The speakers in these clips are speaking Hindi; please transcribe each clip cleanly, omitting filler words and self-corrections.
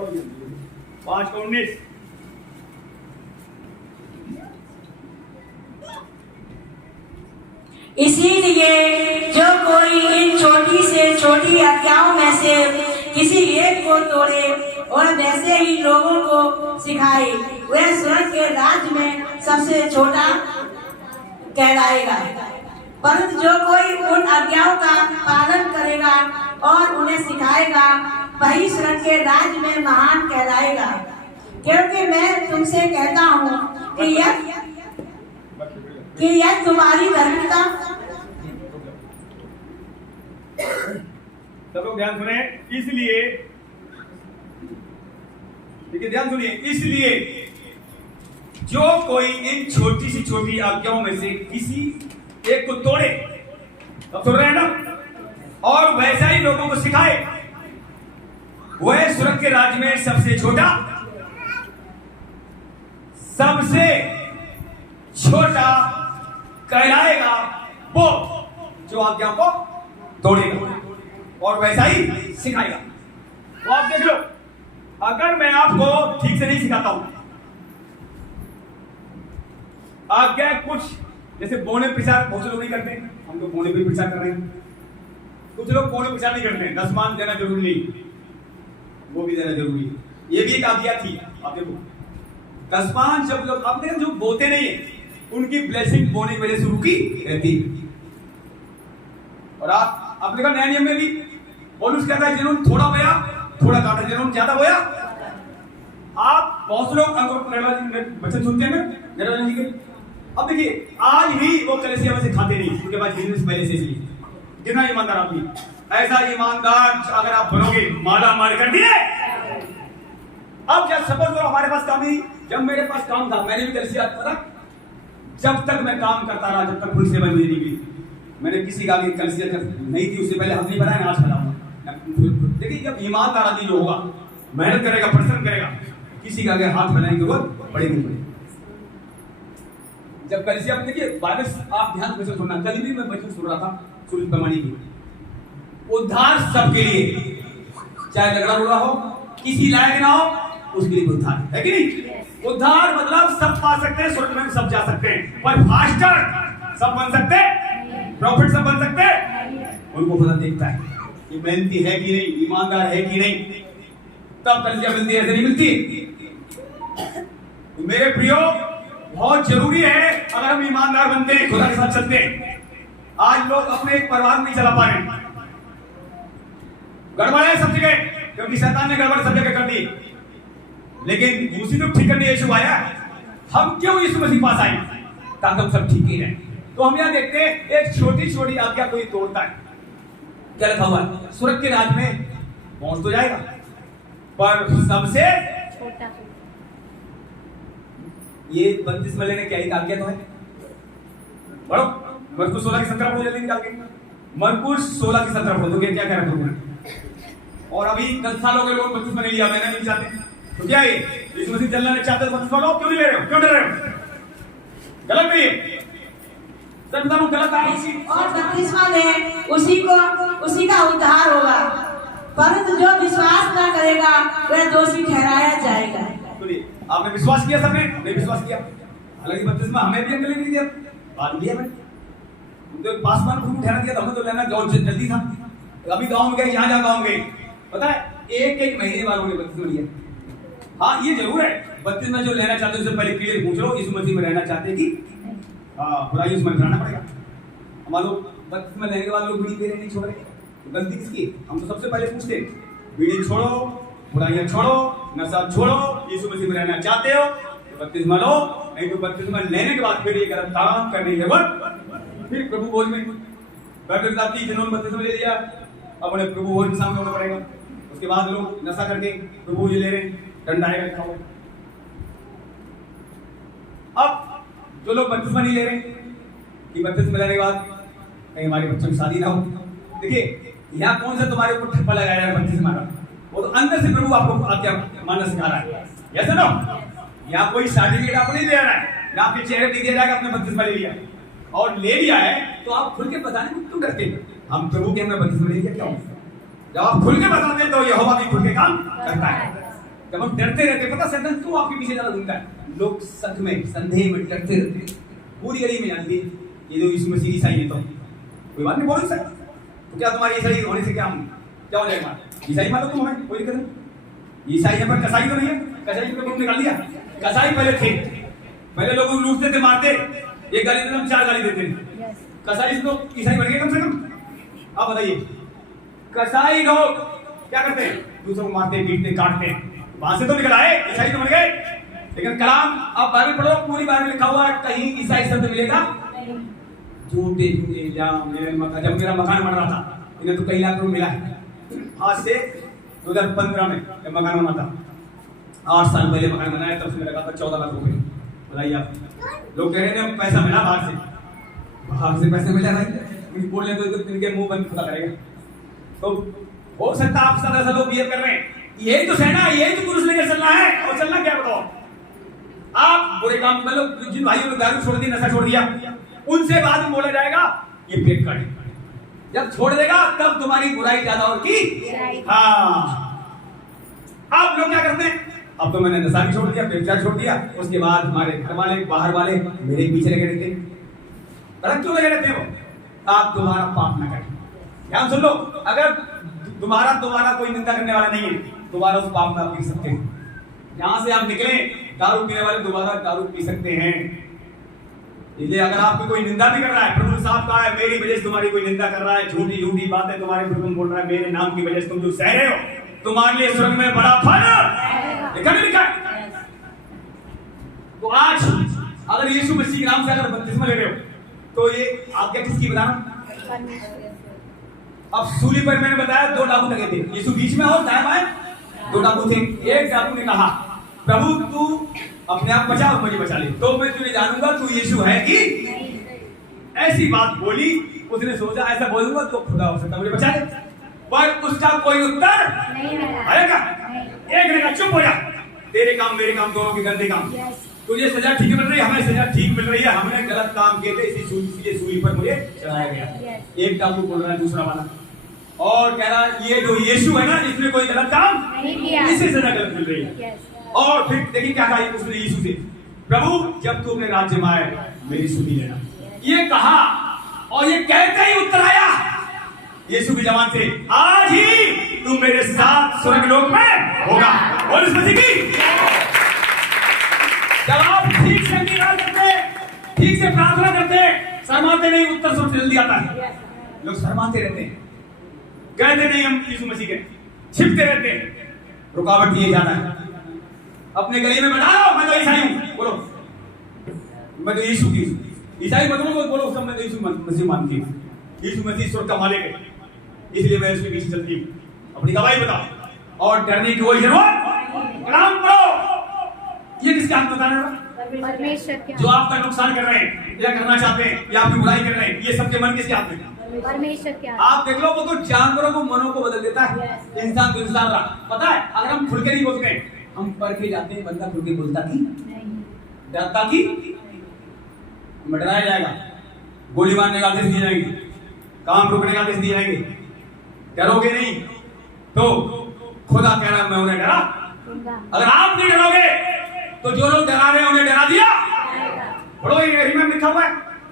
5 का 19। इसीलिए जो कोई इन छोटी से छोटी आज्ञाओं में से किसी एक को तोड़े और वैसे ही लोगों को सिखाए, वह स्वर्ग के राज्य में सबसे छोटा कहलाएगा। परंतु जो कोई उन आज्ञाओं का पालन करेगा और उन्हें सिखाएगा, वही स्वर्ग के राज्य में महान कहलाएगा। क्योंकि मैं तुमसे कहता हूँ कि यह तुम्हारी धार्मिकता। सब लोग ध्यान सुने। इसलिए ठीक है, ध्यान सुनिए। इसलिए जो कोई इन छोटी सी छोटी आज्ञाओं में से किसी एक को तोड़े, अब सुन रहे हैं ना, और वैसा ही लोगों को सिखाए, वह स्वर्ग के राज्य में सबसे छोटा कहलाएगा। वो जो आज्ञाओं को तोड़ेगा और वैसा ही सिखाएगा। तो आप देख लो, अगर मैं आपको ठीक से नहीं सिखाता हूं, आज्ञा कुछ जैसे बोने प्रचार बहुत से लोग नहीं करते, हम लोग बोने पे प्रचार कर रहे हैं। कुछ लोग बोने प्रचार नहीं करते हैं। दसमान देना जरूरी नहीं, वो भी देना जरूरी है, ये भी एक आज्ञा थी। आप देखो, दसमान जब लोग अपने जो बोते नहीं है, उनकी ब्लेसिंग बोने की वजह से रुकी रहती। और आप देखा नया नियम में भी पौलुस कहता है, जिन्होंने थोड़ा बोया थोड़ा काटा, जिन्होंने ज्यादा बोया। आप बहुत लोग वचन सुनते हैं निर्वाचन जी के। अब देखिए, आज भी वो कलीसिया में से खाते नहीं, उनके पास बिजनेस पहले से ही। कितना ईमानदार आदमी, ऐसा ईमानदार अगर आप बनोगे, माला मार कर दिए। अब जब सपोज करो हमारे पास काम ही, जब मेरे पास काम था, मैंने भी कलीसिया पता, जब तक मैं काम करता रहा, जब तक खुद से बन नहीं गई, मैंने किसी का आगे कलीसिया नहीं थी, उससे पहले हम नहीं बनाए, आज बनाऊंगा। देखिए, जब ईमानदार आदमी जो होगा, मेहनत करेगा, परिश्रम करेगा, किसी का आगे हाथ बनाने की जरूरत पड़ेगी। जब कलीसिया में देखिए बाइबल, आप ध्यान से सुनना, कल भी मैं वचन सुन रहा था सूरज पैमाने की, उद्धार सबके लिए, चाहे लगड़ा हुआ हो, किसी लायक ना हो, उसके लिए उद्धार है कि नहीं। उद्धार मतलब सब पा सकते हैं, स्वर्ग में सब जा सकते हैं, पर फास्टर सब बन सकते हैं, प्रॉफिट सब बन सकते हैं। उनको खुदा देखता है कि मेहनती है कि नहीं, ईमानदार है कि नहीं, तब कलीसिया मिलती है, ऐसे नहीं मिलती। तो मेरे प्रियो, बहुत जरूरी है अगर हम ईमानदार बनते हैं, खुदा के साथ चलते हैं। आज लोग अपने एक परिवार में नहीं चला पा रहे, गड़बड़ है सब जगह, क्योंकि शैतान ने गड़बड़ सब जगह कर दी। लेकिन उसी तो ठीक करने यीशु आया। हम क्यों यीशु मसीह पास आए? ताकि हम सब ठीक ही रहे। तो हम यहां देखते हैं, एक छोटी छोटी आज्ञा कोई तोड़ता है, क्या लिखा हुआ है? स्वर्ग के राज्य में पहुंच तो जाएगा, पर सबसे छोटा। ये 32 में लेने क्या एक आज्ञा तो है। पढ़ो मरकुस 16 की 17 पढ़ो, जल्दी निकाल के। मरकुस 16 की 17 पढ़ो, क्या कह रहे हो? और अभी 10 साल हो गए लोग 32 में नहीं लिया, मैंने नहीं चाहते, तो क्या है? यीशु मसीह चलना नहीं चाहते तो 32 में लो, क्यों नहीं ले रहे हो? क्यों डर रहे हो? गलत नहीं है, गलत है। और 32वां में उसी का उद्धार होगा, परंतु जो विश्वास न करेगा वह दोषी ठहराया जाएगा। आपने विश्वास किया, सबने हमने विश्वास किया, हालांकि 32 में हमें भी अंकल नहीं दिया, बाद लिया मैंने तो पासवान को ठहरा दिया, हमें तो लेना जल्दी था। अभी गांव में गए, जहां गांव गए, पता है एक महीने वालों ने 32 में लिया। हाँ, ये जरूर है, 32 में जो लेना चाहते हैं उससे पहले क्लियर पूछ लो, यीशु मसीह में रहना चाहते हैं कि बुराई उसमें कराना पड़ेगा। हमारे लोग 32 में रहने वाले लोग बीड़ी पी रहे नहीं छोड़ रहे, तो गलती किसकी? हम तो सबसे पहले पूछते हैं, बीड़ी छोड़ो, बुराइयां छोड़ो, नशा छोड़ो, यीशु मसीह में रहना चाहते हो तो 32 में लो, नहीं तो 32 में लेने के बाद फिर ये गलत काम करने के बाद फिर प्रभु भोज में बैठे जाती, जिन्होंने 32 में ले लिया, अब उन्हें प्रभु भोज में सामने होना पड़ेगा। उसके बाद लोग नशा करके प्रभु भोज ले रहे, दंड आएगा लिखा हुआ। अब जो लोग 32 में नहीं ले रहे कि 32 में लेने के बाद कहीं हमारे बच्चों की शादी ना हो, देखिए यहाँ कौन सा तुम्हारे ऊपर ठप्पा लगाया है 32 मारा, वो तो अंदर से प्रभु आपको आज्ञा मानना सिखा रहा है। ऐसा ना, यहाँ कोई सर्टिफिकेट आपको नहीं दे रहा है, ना आपके चेहरे नहीं दे रहा है कि आपने 32 में ले लिया, और ले लिया है तो आप खुल के बताने में क्यों करते हैं? हम प्रभु के हमने 32 में ले लिया, क्या जब आप खुल के बताते हैं तो यहोवा भी खुल के काम करता है। जब हम डरते रहते, पता शैतान क्यों आपके पीछे ज्यादा घूमता है? लोग शक में, संदेह में डरते रहते, पूरी गली में जानती है ये तो यीशु मसीह ईसाई है, तो कोई बात नहीं, बोल नहीं सकता। तो क्या तुम्हारी ईसाई होने से क्या हो जाएगा? ईसाई मानो तुम हमें, कोई दिक्कत नहीं। ईसाई है पर कसाई तो नहीं है। कसाई को तुमने निकाल दिया। कसाई पहले थे, पहले लोगों को लूटते थे, मारते, एक गाली देते हम 4 गाली देते थे। कसाई से तो ईसाई बन गए कम से कम। अब बताइए, कसाई लोग क्या करते हैं? दूसरों को मारते, पीटते, काटते, वहां से तो निकल आए, ईसाई तो बन गए। लेकिन कलाम आप बाइबल पढ़ो, पूरी बाइबल लिखा हुआ है, कहीं ईसाई शब्द मिलेगा? झूठे झूठे इल्जाम। जब मेरा मकान बन रहा था, इन्हें तो कई लाख रुपए मिला है। आज से 2015 में जब मकान बना था, 8 साल पहले मकान बनाया, तब से मेरा लगा था 14 लाख रुपए। बताइए आप, लोग कह रहे थे पैसा मिला बाहर से पैसा मिला भाई, बोलने तो इनके मुंह बंद खुला करेगा। तो हो सकता आप सादा सादा बिहेव कर रहे हैं, यही तो सेना, यही तो पुरुष लेकर चलना है। और चलना क्या बताओ आप? बुरे काम मतलब जिन भाइयों ने दारू छोड़ दी, नशा छोड़ दिया, उनसे बाद में बोला जाएगा ये फेक कर, जब छोड़ देगा तब तुम्हारी बुराई ज्यादा होगी। हाँ, अब लोग क्या करते हैं? अब तो मैंने नशा भी छोड़ दिया, व्यभिचार छोड़ दिया, उसके बाद हमारे घर वाले, बाहर वाले मेरे पीछे लगे रहते हैं। अलग क्यों लगे रहते हैं वो? आप दोबारा पाप न करें। ध्यान सुन लो, अगर तुम्हारा कोई निंदा करने वाला नहीं है, दोबारा उस पाप में आप पी सकते हैं। जहां से आप निकले, दारू पीने वाले दोबारा दारू पी सकते हैं। इसलिए अगर आपकी कोई निंदा भी कर रहा है, प्रभु साहब कहा है मेरी वजह से तुम्हारी कोई निंदा कर रहा है, झूठी झूठी बातें तुम्हारे प्रभु बोल रहा है, मेरे नाम की वजह से तुम जो सह रहे हो, तुम्हारे लिए स्वर्ग में बड़ा फल लिखा है। तो आज अगर यीशु मसीह के नाम से अगर बपतिस्मा ले रहे हो, तो ये आज्ञा किसकी बताना? अब सूली पर मैंने बताया 2 डाकू लगे थे, यीशु बीच में और दाएं बाएं 2 डाकू थे। एक डाकू ने कहा प्रभु तू अपने आप बचा और मुझे बचा ले, तो मैं तुझे जानूंगा तू यीशु है कि ऐसी बात बोली। उसने सोचा ऐसा बोलूंगा तो खुदा हो सकता मुझे बचा ले, पर उसका कोई उत्तर नहीं आएगा। एक ने कहा चुप हो जा, तेरे काम मेरे काम दोनों के गंदे काम, तुझे सजा ठीक मिल रही है, हमें सजा ठीक मिल रही है, हमने गलत काम किए थे, इसीलिए सूली पर मुझे चढ़ाया गया। एक डाकू बोल रहा है, दूसरा वाला और कह रहा ये जो यीशु है ना, इसने कोई गलत काम नहीं किया, इसे सजा गलत मिल रही है। और फिर देखिए क्या कहा उसने यीशु से, प्रभु जब तू अपने राज्य में आए मेरी सुनी लेना, ये कहा। और ये कहते ही उत्तर आया यीशु की जबान से, आज ही तू मेरे साथ स्वर्गलोक में होगा। और इस मसीह की जब आप ठीक से निकाल करते, ठीक से प्रार्थना करते, शर्माते नहीं, उत्तर सबसे जल्दी आता है। लोग शर्माते रहते हैं, कहते नहीं हम यीशु मसीह के, छिपते रहते हैं। रुकावट ये ज्यादा है। अपने गली में बता लो मैं तो ईसाई हूं, बोलो मैं तो यीशु की ईसाई मत बोलो सब मैं तो यीशु मसीह मानती हूं, यीशु मसीह स्वर्ग का मालिक है, इसलिए मैं उसके पीछे चलती हूं। अपनी गवाही बताओ और डरने की कोई जरूरत कलाम पढ़ो। ये किसके हाथ में बताना है? परमेश्वर के। जो आपका नुकसान कर रहे हैं या करना चाहते हैं या आपकी बुराई कर रहे हैं, ये सबके मन किसके हाथ में? परमेश्वर के। आप देख लो, वो तो जानवरों को मनों को बदल देता है। इंसान तो इंसान रहा, पता है अगर हम खुल के नहीं बोलते, हम पढ़ के जाते हैं, बंदा खुल के बोलता की डरता की डराया जाएगा, गोली मारने का आदेश दिए जाएंगे, काम रोकने का आदेश दिए जाएंगे। डरोगे नहीं तो खुदा कह रहा है मैं उन्हें डरा। अगर आप नहीं डरोगे तो जो लोग डरा रहे हैं उन्हें डरा दिया। पढ़ो ये यिर्मयाह में लिखा हुआ है,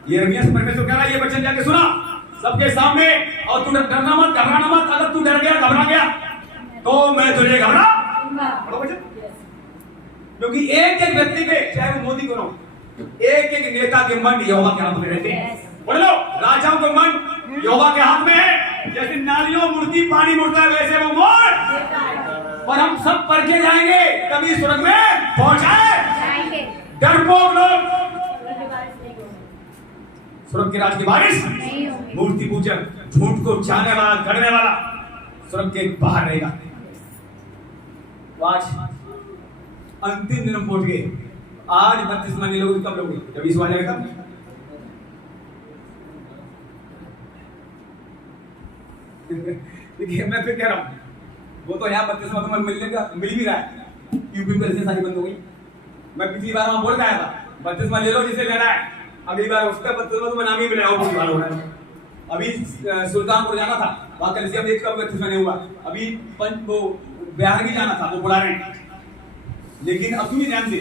यिर्मयाह से परमेश्वर कह रहा है ये वचन जाके सुना सबके सामने, और तू डरना मत, घबराना मत। अगर तू डर गया, घबरा गया तो मैं तुझे घबरा। पढ़ो वचन, क्योंकि एक एक व्यक्ति के, चाहे वो मोदी को हो, एक एक नेता के मन यहोवा के हाथ में रहते हैं। बोलो राजाओं का मन यहोवा के हाथ में है। जैसे नालियों मुड़ती पानी मुड़ता है, वैसे वो मोड़। और हम सब परखे जाएंगे तभी स्वर्ग में पहुंचाए। डरपोक लोग स्वर्ग के राज की बारिश, मूर्ति पूजक, झूठ को चाहने वाला, करने वाला स्वर्ग के बाहर रहेगा। आज अंतिम दिन हम पहुंच गए। आज बपतिस्मा नहीं लोगे, कब लोगे? जब यीशु आ जाएगा तब। देखिए मैं फिर कह रहा हूं, वो तो यहाँ बपतिस्मा तो मिल भी रहा है, यूपी में सारी बंद हो गई। मैं पिछली बार वहां बोल के आया था बपतिस्मा ले लो जिसे लेना है, अगली बार उसका बपतिस्मा तो नाम ही मिला, वो बार हो रहा है। अभी सुल्तानपुर जाना था, वहां कलिसिया में एक का बपतिस्मा नहीं हुआ। अभी वो बिहार भी जाना था, वो बुला रहे हैं। लेकिन अब सुनिए ध्यान से,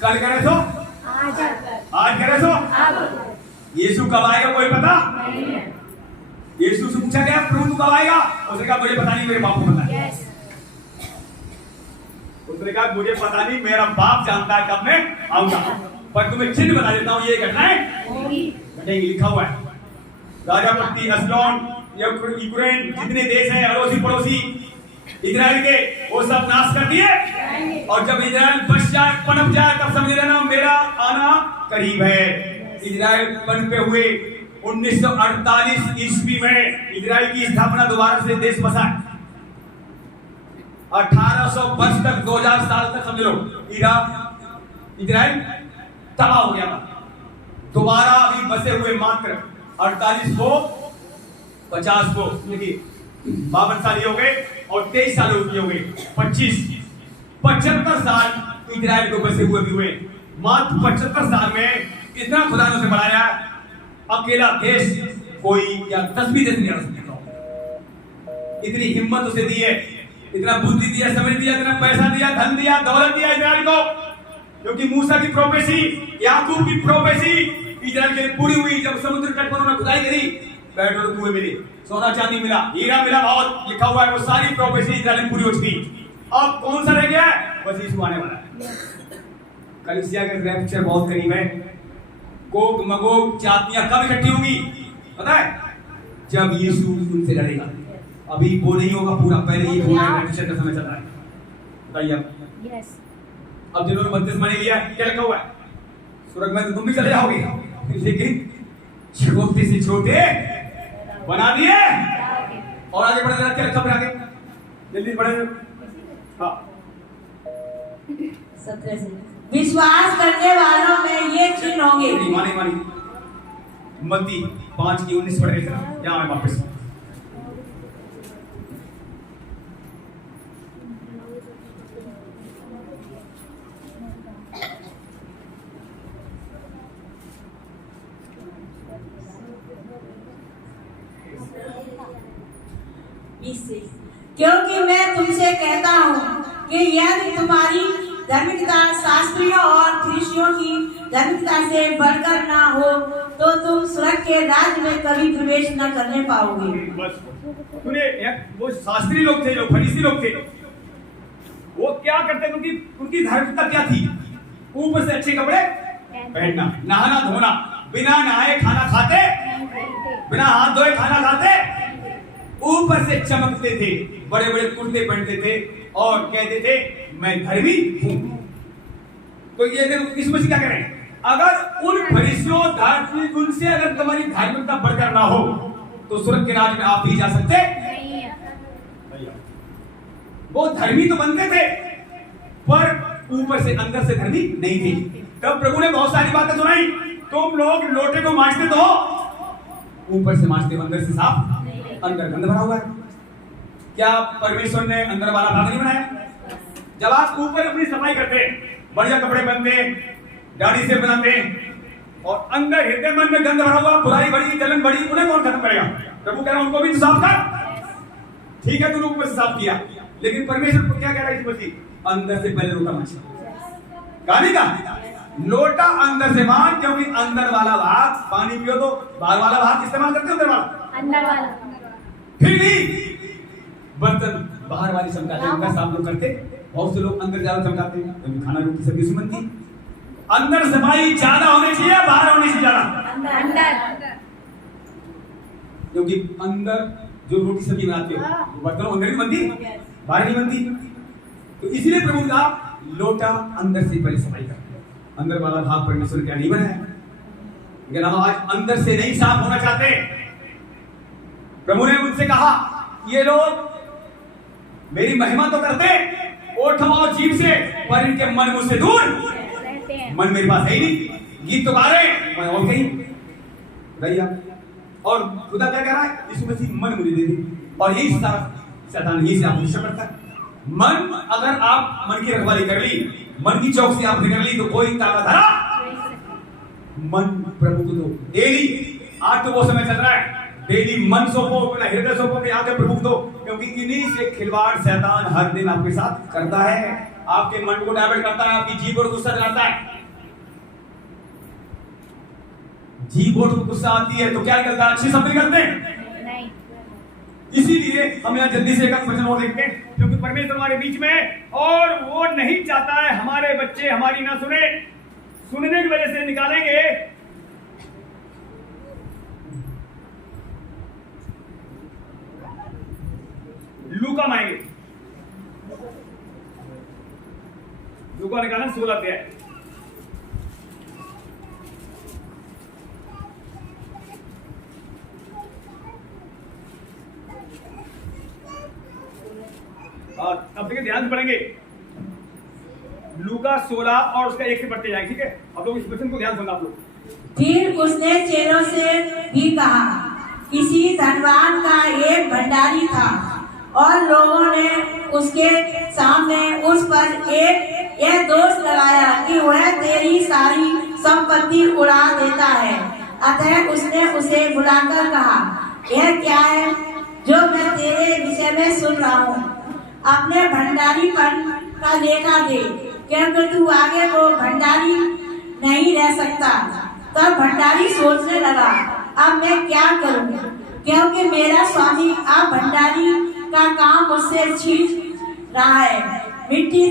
कल करे सो आज करे सो यीशु कब आएगा कोई पता नहीं है। यीशु से पूछा गया प्रभु कब आएगा, उसने कहा मुझे पता नहीं, मेरे बाप को पता है। यस। उसने कहा मुझे पता नहीं, मेरा बाप जानता है कब मैं आऊंगा, पर तुम्हें चिन्ह बता देता हूं, ये घटनाएं घटेंगी। लिखा हुआ है राजापट्टी, अस्लोन, यूक्रेन, जितने देश हैं अड़ोसी पड़ोसी इजराइल के, वो सब नाश कर दिए। और जब इजराइल बच जाए, पनप जाए, तब समझ लेना मेरा आना करीब है। इजराइल पनपे हुए 1948 ईस्वी में इजराइल की स्थापना दोबारा से देश बसा। 1800 वर्ष तक, 2000 साल तक समझ लो, इजराइल तबाह हो गया था। दोबारा अभी बसे हुए मात्र 48 को 50 को, देखिए 52 साल हो गए और 23 साल हो गए, 75 साल इजराइल को बसे हुए भी हुए। मात्र 75 साल में इतना खुदा ने उसे बनाया, अकेला देश कोई या 10 भी देश नहीं आ सकता। इतनी हिम्मत उसे दी है, इतना बुद्धि दिया, समझ दिया, इतना पैसा दिया, धन दिया, दौलत दिया इजराइल को, क्योंकि मूसा की प्रोफेसी, याकूब की प्रोफेसी इजराइल के लिए पूरी हुई। जब समुद्र तट पर उन्होंने खुदाई करी, पेट्रोल कुएं मिले, सोना चांदी मिला, हीरा मिला, बहुत लिखा हुआ है, वो सारी प्रोफेसी इजराइल में पूरी हो चुकी। अब कौन सा रह गया है? बस यीशु आने वाला है। कलीसिया का रैप्चर बहुत करीब है। गोग मगोग जातियां कब इकट्ठी होंगी पता है? जब यीशु उनसे लड़ेगा। अभी वो नहीं होगा पूरा, पहले ये होगा, रैप्चर का समय चल रहा है। बताइए आप। यस। अब जिन्होंने बपतिस्मा नहीं लिया, क्या लिखा हुआ है? स्वर्ग में तो तुम भी चले जाओगे, लेकिन छोटे से छोटे बना दिए। और आगे बढ़े, क्या लिखा फिर आगे, जल्दी बढ़े। हाँ 17 से विश्वास करने वालों में ये चिन्ह होंगे। मानी मत्ती 5 की 19 पढ़ रहे थे, यहाँ मैं वापस। क्योंकि मैं तुमसे कहता हूँ कि यदि तुम्हारी धार्मिकता शास्त्रियों और फरीसियों की धार्मिकता से बढ़कर ना हो, तो तुम स्वर्ग के राज्य में कभी प्रवेश न करने पाओगे। बस सुनिए, वो शास्त्री लोग थे, जो फरीसी लोग थे, वो क्या करते, क्योंकि उनकी धार्मिकता क्या थी? ऊपर से अच्छे कपड़े पहनना, नहाना धोना, बिना नहाए खाना खाते, बिना हाथ धोए खाना खाते, ऊपर से चमकते थे, बड़े बड़े कुर्ते पहनते थे और कहते थे मैं धर्मी हूं। तो ये देखो इसमें से क्या करें? अगर उन फरीसियों धार्मिक उनसे अगर तुम्हारी धार्मिकता बढ़कर ना हो, तो स्वर्ग के राज्य में आप भी जा सकते नहीं है। वो धर्मी तो बनते थे, पर ऊपर से अंदर से धर्मी नहीं थे। तब प्रभु ने बहुत सारी बातें सुनाई। तुम लोग लोटे को मांजते तो हो, ऊपर से मांजते हो, अंदर से साफ, अंदर गंद भरा हुआ है। क्या परमेश्वर ने अंदर वाला भाग नहीं बनाया? जब आप ऊपर अपनी सफाई करते, बढ़िया कपड़े पहनते, दाढ़ी से बनाते, और अंदर हृदय मन में गंद भरा हुआ, बुराई बड़ी, जलन बड़ी, उन्हें कौन खत्म करेगा? प्रभु कह रहा है उनको भी तो साफ कर। ठीक है, तूने ऊपर से साफ किया, लेकिन परमेश्वर को क्या कह रहा है? इस बच्ची अंदर से पहले लोटा मांझ, गाने का लोटा अंदर से मांझ, क्योंकि अंदर वाला भाग पानी पियो तो बाहर वाला भाग इस्तेमाल करते हो, अंदर वाला फिर भी बर्तन बाहर वाली चमकाते हैं, उनका साफ लोग करते। बहुत से लोग अंदर ज्यादा चमकाते हैं, क्योंकि खाना रोटी सब्जी उसमें बनती। अंदर सफाई ज्यादा होनी चाहिए, बाहर होनी चाहिए ज्यादा? अंदर। क्योंकि अंदर जो रोटी सब्जी बनाते हो, वो बर्तन अंदर ही बनती, बाहर नहीं बनती। तो इसलिए प्रभु का लोटा अंदर से पहले सफाई करते हैं। अंदर वाला भाग परमेश्वर क्या नहीं बनाया, लेकिन हम आज अंदर से नहीं साफ होना चाहते। प्रभु ने उनसे कहा, ये लोग मेरी महिमा तो करते ओठ और जीभ से, पर इनके मन मुझसे दूर रहते हैं। मन मेरे पास है ही नहीं। गीत तो गा रहे हैं, मैं और कहीं भैया। और खुदा क्या कह रहा है? यीशु मसीह मन मुझे दे दी, और यही शैतान यही से आप निश्चय करता है। मन, अगर आप मन की रखवाली कर ली, मन की चौकसी आपने कर ली, तो कोई ताकत हरा मन प्रभु को दो डेली। आज तो वो समय चल रहा है, डेली मन सौंपो, अपना हृदय सौंपो कि आगे प्रभु दो, क्योंकि इन्हीं से खिलवाड़ शैतान हर दिन आपके साथ करता है। आपके मन को डाइवर्ट करता है, आपकी जीभ और गुस्सा दिलाता है। जीभ और गुस्सा आती है तो क्या निकलता है? अच्छी शब्द निकलते हैं। नहीं। इसीलिए हम यहाँ जल्दी से एक वचन और देखते हैं, क्योंकि परमेश्वर हमारे बीच में है और वो नहीं चाहता है हमारे बच्चे हमारी ना सुने। सुनने की वजह से निकालेंगे। लूका मांगे, लूका निकालें 16 अध्याय। अब देखिए ध्यान से पढ़ेंगे लूका 16 और उसका 1 से पढ़ते जाएंगे, ठीक है? अब लोग इस वचन को ध्यान सुनना आप लोग। फिर उसने चेलों से भी कहा, किसी धनवान का एक भंडारी था और लोगों ने उसके सामने उस पर यह दोष लगाया कि वह तेरी सारी संपत्ति उड़ा देता है। अतः उसने उसे बुलाकर कहा, यह क्या है जो मैं तेरे विषय में सुन रहा हूँ? अपने भंडारीपन का लेखा दे, क्योंकि तू आगे वो भंडारी नहीं रह सकता। तब भंडारी सोचने लगा, अब मैं क्या करूं, क्योंकि मेरा स्वामी अब भंडारी का काम मुझसे छीन रहा है। मिट्टी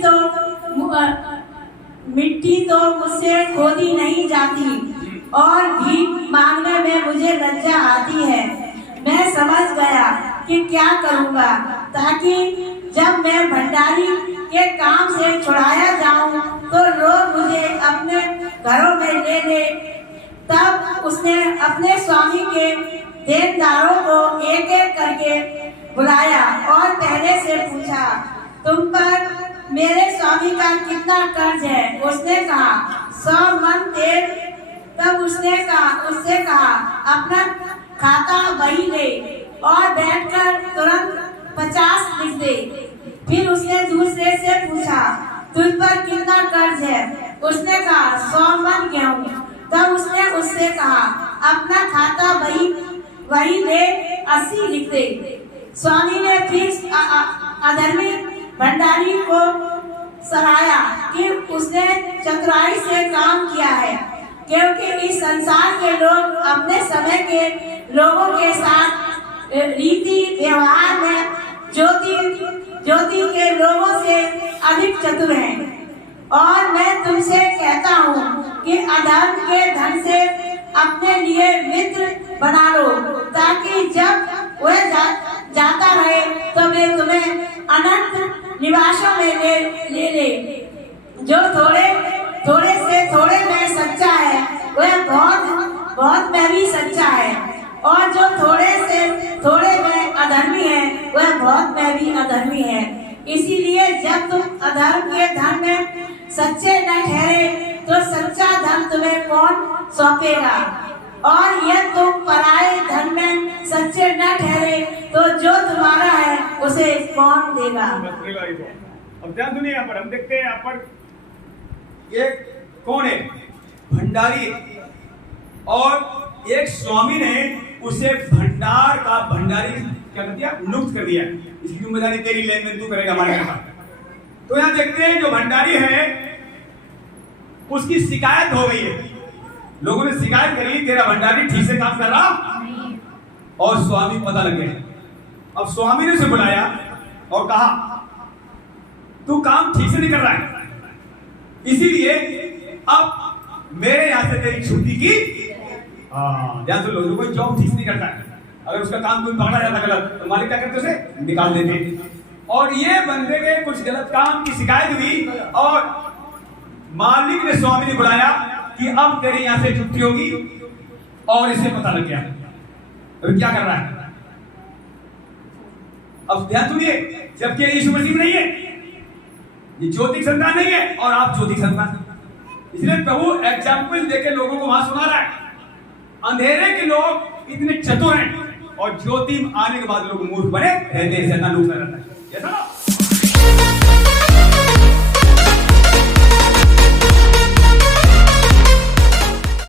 तो मुझसे खोदी नहीं जाती और भीख मांगने में मुझे लज्जा आती है। मैं समझ गया कि क्या करूंगा, ताकि जब मैं भंडारी के काम से छुड़ाया जाऊं तो लोग मुझे अपने घरों में ले ले। तब उसने अपने स्वामी के देनदारों को एक एक करके बुलाया और पहले से पूछा, तुम पर मेरे स्वामी का कितना कर्ज है? उसने कहा, 100 मन तेल। तब उससे कहा, अपना खाता बही ले और बैठकर तुरंत 50 लिख दे। फिर उसने दूसरे से पूछा, तुझ पर कितना कर्ज है? उसने कहा, 100 मन गेहूं। तब उसने उससे कहा, अपना खाता वही ले 80 लिख दे। स्वामी ने फिर अधर्मी भंडारी को सराहा कि उसने चतुराई से काम किया है, क्योंकि इस संसार के लोग अपने समय के लोगों के साथ रीति व्यवहार में ज्योति के लोगों से अधिक चतुर हैं। और मैं तुमसे कहता हूँ कि अधर्म के धन से अपने लिए मित्र बना लो, ताकि जब वह जाता रहे तो वे तुम्हें अनंत निवासों में ले। जो थोड़े से थोड़े में सच्चा है वह बहुत में भी सच्चा है, और जो थोड़े से थोड़े में अधर्मी है वह बहुत में भी अधर्मी है। इसीलिए जब तुम अधर्म के धन में सच्चे न ठहरे तो सच्चा धन तुम्हें कौन सौंपेगा? और यह तुम पराये धन में सच्चे न ठहरे तो जो तुम्हारा है उसे कौन देगा? अब ध्यान सुनिए, यहाँ पर हम देखते हैं, यहाँ पर एक कौन है? भंडारी। और एक स्वामी ने उसे भंडारी क्या कर दिया? नियुक्त कर दिया। इसकी जिम्मेदारी तेरी, लेन देन तू करेगा हमारे घर का। तो यहाँ देखते हैं जो भंडारी है उसकी शिकायत हो गई है। लोगों ने शिकायत करी, तेरा भंडारी ठीक से काम कर रहा, और स्वामी पता लग गया। अब स्वामी ने उसे बुलाया और कहा, तू काम ठीक से नहीं कर रहा है, इसीलिए अब मेरे यहां से तेरी छुट्टी की। ध्यान से लोगों को जॉब ठीक से नहीं करता है, अगर उसका काम कोई पकड़ा जाता गलत तो मालिक क्या करते, उसे निकाल देते। और ये बंदे के कुछ गलत काम की शिकायत हुई और मालिक ने, स्वामी ने बुलाया कि अब तेरे यहां से छुट्टी होगी, और इसे पता लग गया अभी क्या कर रहा है। अब ध्यान सुनिए, जबकि यीशु मसीह नहीं है, ये ज्योतिक संतान नहीं है और आप ज्योतिक संतान। इसलिए प्रभु एग्जाम्पल देके लोगों को वहां सुना रहा है। अंधेरे के लोग इतने चतुर हैं और ज्योति आने के बाद लोग मूर्ख बने रहते हैं, ऐसा लोग रहता है।